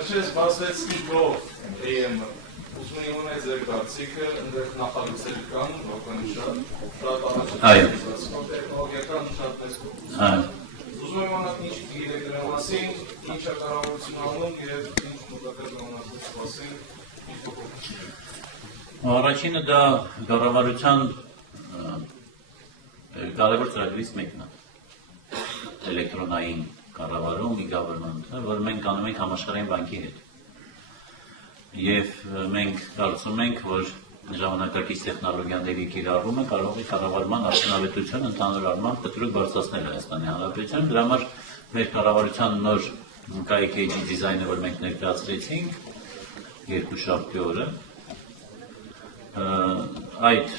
վերջերս բացվեցնիկով ուզում եմ ունենալ ձեր կարծիքը, ընդեղ նախագծեր կան, բավականին շատ առաջացան տեխնոլոգիական շատ տեսքով։ Ուզում եմ անակ ինչ գիտեք դրա մասին, ինչ է կառավարությունը անում և ինչ մոտակա ժամանակը սպասենք։ Առաջինը դա կառավարության կարևոր ծրագրից մեկն է։ Էլեկտրոնային կառավարում, e-government-ը, որ մենք անում ենք համաշխարհային բանկի հետ։ Եվ մենք կարծում ենք, որ ժամանակակից տեխնոլոգիաների կիրառումը կարող է կառավարման արդյունավետությունը ընդհանուր առմամբ կտրուկ բարձրացնել Հայաստանի Հանրապետության։ Դրա համար մեր կառավարության նոր KKG դիզայնը, որ մենք ներկայացրեցինք երկուշաբթի օրը, այդ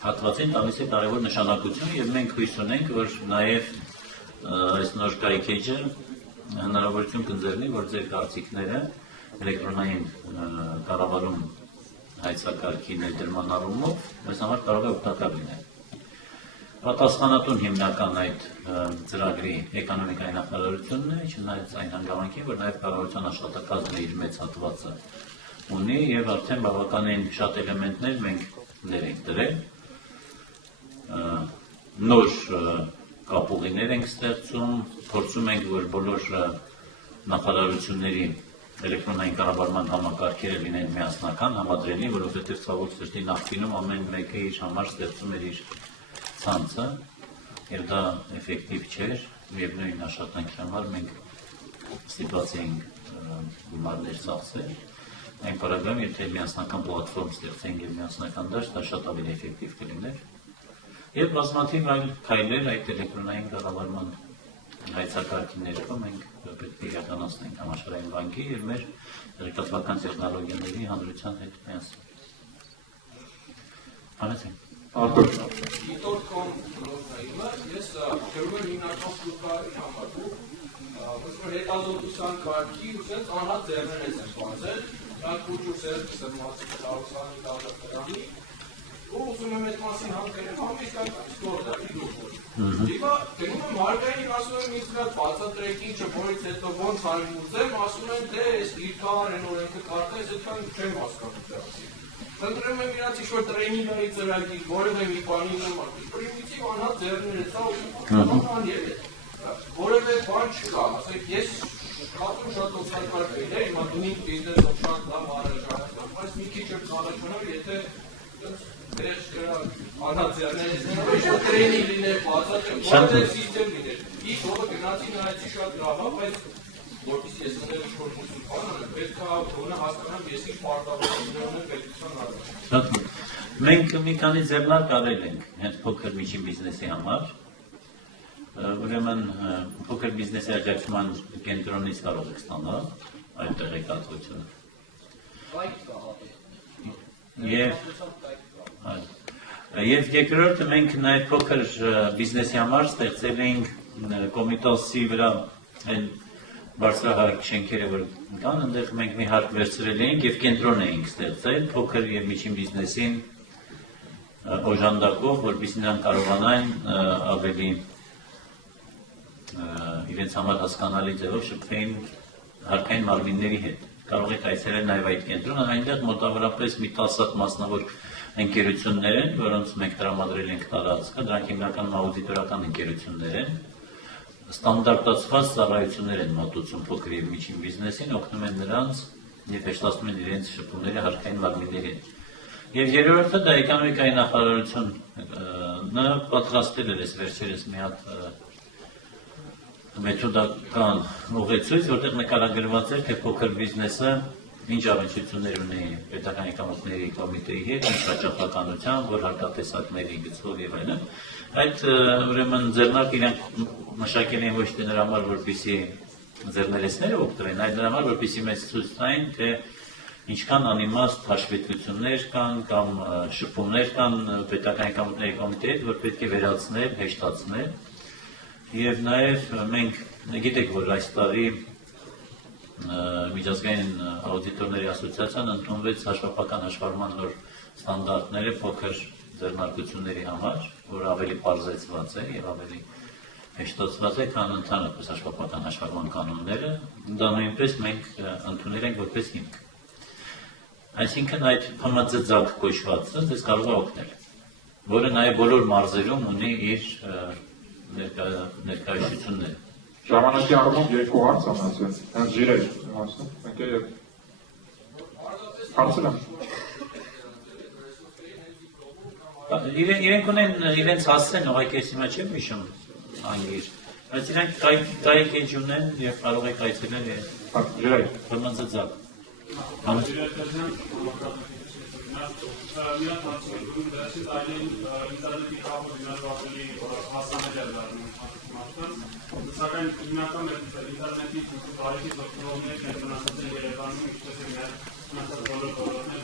հատվածին տալիս է կարևոր նշանակություն եւ մենք հույս ունենք, որ նաեւ այս նոր KKG-ը հնարավորություն կընձեռնի, որ ձեր կարծիքները էլեկտրոնային կառավարում հայցակարգի ներդրման առումով մեզ համար կարող է օգտակար լինել։ Պատասխանատուն հիմնական այդ ծրագրի էկոնոմիկայի նախարարությունն է, չնայած այն հանգամանքին, որ նաև կառավարության աշխատակազմը իր մեծ հատվածը ունի եւ արդեն բավականին շատ էլեմենտներ մենք ներ ենք դրել։ Նոր կապուղիներ ենք ստեղծում, փորձում ենք, որ բոլոր նախարարությունների էլեկտրոնային կառավարման համակարգերը լինեն միասնական, համադրելի, որովհետև ցավոք սրտի նախկինում ամեն մեկը իր համար ստեղծում էր իր ցանցը, եւ դա էֆեկտիվ չէր, միևնույն աշխատանքի համար մենք ստիպված էինք գումարներ ծախսել, այն պարագայում, եթե միասնական պլատֆորմ ստեղծենք եւ միասնական դաշտ, դա շատ ավելի էֆեկտիվ կլիներ, եւ բազմաթիվ այլ քայլեր այդ էլեկտրոնային կառավարման հայցակարգի ներքո մենք պետք է իրականացնենք համաշխարհային բանկի եւ մեր ռեկատվական տեխնոլոգիաների հանրության հետ միասին։ Հանեցին։ Իտորքոմ բլոկայինը ես գրում եմ հիմնական ֆուտբոլի համակարգում, ըստ հետազոտության կարգի ու sense անհատ ձեռներ են բացել, նա քուչուսեր սերմացի տարածանի տարածքանի ու ուզում եմ այդ մասին համկերել համիստական ստորդա իդուխոր։ Դիվա գնում եմ հարկային ասում եմ ինձ կատ բացատրեք ինչը որից հետո ոնց հարմուզեմ, ասում են դե այս լիքար են օրենքը կարտես, այդքան չեմ հասկանում դրանից։ Ընտրում եմ իրանց ինչ-որ տրեյնինգների ծրագիր, որևէ մի բանի նման, պրիմիտիվ անհատ ձեռներ է ծա ու որևէ բան չկա, ասեք ես կատում շատ օգտակար կլիներ, հիմա դունին բիզնեսով շատ լավ առաջանում, բայց մի քիչ եմ առաջանալ, եթե դրեշ կրա անհատ ձեռներ ես շատ տրեյնինգ լիներ, բացատրեմ, որևէ սիստեմ լիներ, իսկ ովը գնացի նայեցի շատ լավ է, բայց որպես ես ուներ ինչ-որ մուսուլման, պետք է գոնե հասկանամ ես ինչ պարտավորություններ ունեմ պետության առջև։ Մենք մի քանի ձեռնարկ արել ենք հենց փոքր միջին բիզնեսի համար, ուրեմն փոքր բիզնեսի աջակցման կենտրոնից կարող եք ստանալ այդ տեղեկատվությունը։ Եվ երկրորդը մենք նաև փոքր բիզնեսի համար ստեղծել ենք Կոմիտասի վրա այն բարձրահարկ շենքերը, որ կան, այնտեղ մենք մի հարկ վերցրել էինք եւ կենտրոն էինք ստեղծել փոքր եւ միջին բիզնեսին օժանդակով, որպեսզի նրանք կարողանան ավելի իրենց համար հասկանալի ձևով շփվեին հարկային մարմինների հետ։ Կարող եք այցելել նաև այդ կենտրոնը, այնտեղ մոտավորապես մի 10 հատ մասնավոր ընկերություններ են, որոնց մենք տրամադրել ենք տարածքը, դրանք հիմնականում աուդիտորական ընկերություններ են, ստանդարտացված ծառայություններ են մատուցում փոքր եւ միջին բիզնեսին, օգնում են նրանց եւ հեշտացնում են իրենց շփումները հարկային մարմինների հետ։ Եվ երրորդը դա էկոնոմիկայի նախարարությունը պատրաստել էր վերջերս մի հատ մեթոդական ուղեցույց, որտեղ նկարագրված էր, թե փոքր բիզնեսը ինչ առնչություններ ունի պետական եկամուտների կոմիտեի հետ, ինչ հաճախականությամբ, որ հարկատեսակների գծով եւ այլն։ Այդ ուրեմն ձեռնարկը իրենք մշակել են ոչ թե նրա համար, որպեսզի ձեռներեցները օգտվեն, այլ նրա համար, որպեսզի մեզ ցույց տային, թե ինչքան անիմաստ հաշվետվություններ կան կամ շփումներ կան պետական եկամուտների կոմիտեի հետ, որ պետք է վերացնել, հեշտացնել։ Եվ նաև մենք գիտեք, որ այս տարի միջազգային աուդիտորների ասոցիացիան ընդունվեց հաշվապական հաշվառման նոր ստանդարտները փոքր ձեռնարկությունների համար, որ ավելի պարզեցված է եւ ավելի հեշտացված է, քան ընդհանրապես հաշվապատական հաշվառման կանոնները, դա նույնպես մենք ընդունել ենք որպես հիմք։ Այսինքն այդ փմձձակ կոչվածը ձեզ կարող է օգնել, որը նաև բոլոր մարզերում ունի իր ներկայացությունները։ Ժամանակի առումով երկու հարց եմ ասել, հենց ջիրեր ասում, մենք եւ հարցը Իրենք ունեն իրենց հասցեն, ուղղակի ես հիմա չեմ հիշում անգիր, բայց իրենք կայք էջ ունեն և կարող եք այցելել բմձձակ։ Սակայն հիմնական ինտերնետի բարեկի դոկտորներ կենտրոնացած են Երևանում, ինչպես են մնացած բոլոր բոլորներ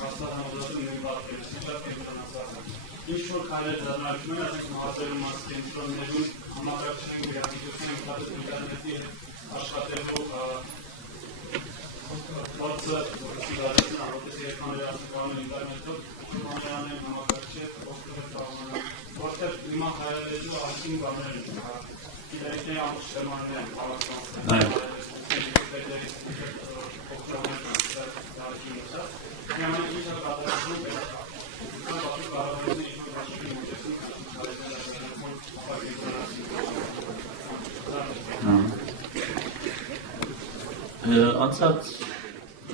հաստատանողություն նույն բարքերը, շատ կենտրոնացած են։ Ինչ-որ քայլեր ձեռնարկում են, ասենք մարզերում մաս կենտրոններում համակարգչային գրաֆիկություն ընդհանուր ինտերնետի աշխատելու փորձը, որպեսզի դարձնեն որպես երեխաները աշխատանքն ինտերնետով, մանյանեն համակարգչի հետ օգտվել կարողանան, որտեղ հիմա հայերենի այսին բաներ են, իրենի ամբողջ թեմաներ են հավաքված։ Անցած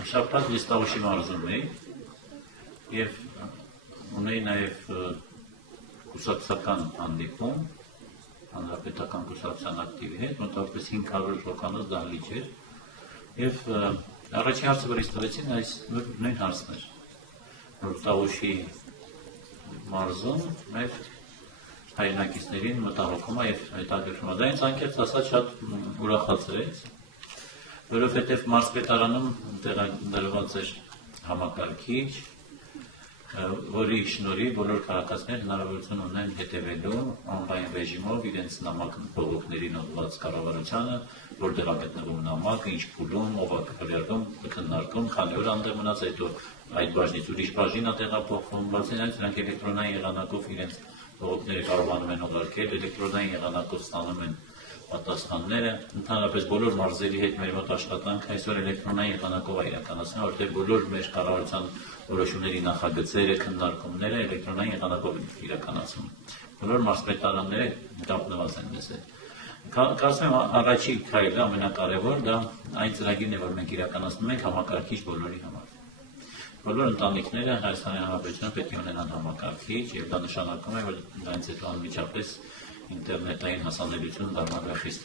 շաբաթ Լիստավոշի մարզում էի և ունեի նաև կուսակցական հանդիպում, հանրապետական կուսակցության ակտիվի հետ, մոտավորապես 500 հոգանոց դահլիճ էր և առաջին հարցը, որ ինձ տվեցին, այս նույն հարցն էր, որ Լիստավոշի մարզում մեր հայրենակիցներին մտահոգում է և հետաքրքրում է, դա ինձ անկեղծ ասած շատ ուրախացրեց, որովհետև մարզպետարանում տեղադրված էր համակարգիչ, որի շնորհիվ բոլոր քաղաքացիները հնարավորություն ունեն հետևելու օնլայն ռեժիմով իրենց նամակ բողոքներին ուղղված կառավարությանը, որտեղ է գտնվում նամակը, ինչ փուլում, ով է քննարկում, քանի օր անտեղ մնաց, հետո այդ բաժնից ուրիշ բաժին է տեղափոխվում, բացի այդ նրանք էլեկտրոնային եղանակով իրենց բողոքները կարողանում են ուղարկել, էլեկտրոնային եղանակով ստանում են պատասխանները, ընդհանրապես բոլոր մարզերի հետ մեր մոտ աշխատանք այսօր էլեկտրոնային եղանակով է իրականացնում, որտեղ բոլոր մեր կառավարության որոշումների նախագծերը, քննարկումները էլեկտրոնային եղանակով են իրականացում։ Բոլոր մարզպետարանները կապնված են մեզ հետ։ Կարծում եմ առաջին քայլը ամենակարևոր դա այն ծրագիրն է, որ մենք իրականացնում ենք համակարգիչ բոլորի համար։ Բոլոր ընտանիքները Հայաստանի Հանրապետությունում պետք է ունենան համակարգիչ և դա նշանակում է, որ դրանից հետո անմիջապես ինտերնետային հասանելիություն դառնալ է խիստ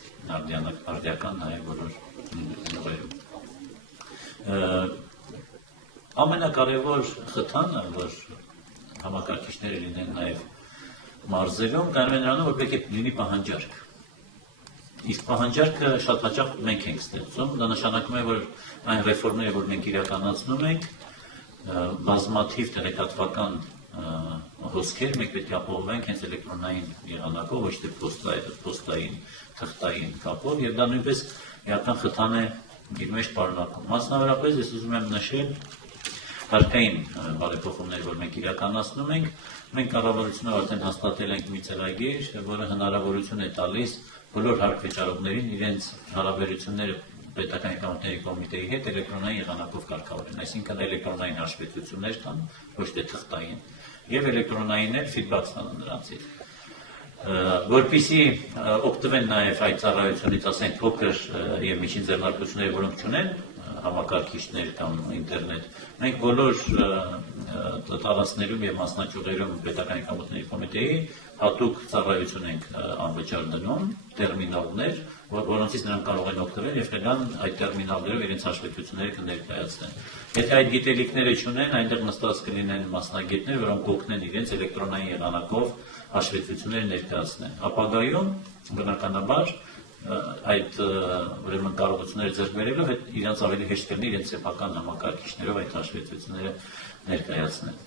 արդիական նաև բոլոր ուղերում։ Ամենակարևոր խթանը, որ համակարգիչները լինեն նաև մարզերում, կայանում է նրանում, որ պետք է լինի պահանջարկ։ Իսկ պահանջարկը շատ հաճախ մենք ենք ստեղծում, դա նշանակում է, որ այն ռեֆորմները, որ մենք իրականացնում ենք, բազմաթիվ տեղեկատվական հոսքեր մենք պետք է ապահովենք հենց էլեկտրոնային եղանակով, ոչ թե պոստային, թղթային կապով, և դա նույնպես իրական խթան է իր մեջ պարունակում։ Մասնավորապես ես ուզում եմ նշել հարկային բարեփոխումներ, որ մենք իրականացնում ենք, մենք կառավարությունը արդեն հաստատել ենք մի ծրագիր, որը հնարավորություն է տալիս բոլոր հարկվճարողներին իրենց հարաբերությունները պետական եկամուտների կոմիտեի հետ էլեկտրոնային եղանակով կարգավորեն, այսինքն էլեկտրոնային հաշվետվություններ տան, ոչ թե թղթային, և էլեկտրոնային էլ ֆիդբաք ստանան նրանցից։ Որպեսզի օգտվեն նաև այդ ծառայությունից, ասենք փոքր և միջին ձեռնարկությունները, որոնք չունեն համակարգիչներ կամ ինտերնետ, մենք բոլոր տարածքներում և մասնաճյուղերում պետական եկամուտների կոմիտեի հատուկ ծառայություն ենք անվճար դնում, տերմինալներ, որոնցից նրանք կարող են օգտվել և կգան այդ տերմինալներով իրենց հաշվետվությունները կներկայացնեն։ Եթե այդ գիտելիքները չունեն, այնտեղ նստած կլինեն մասնագետներ, որոնք կօգնեն իրենց էլեկտրոնային եղանակով հաշվետվությունները ներկայացնեն։ Ապագայում, բնականաբար, այդ կարողությունները ձեռք բերելով իրենց ավելի հեշտ կլինի իրենց սեփական համակարգիչներով այդ հաշվետվությունները ներկայացնել։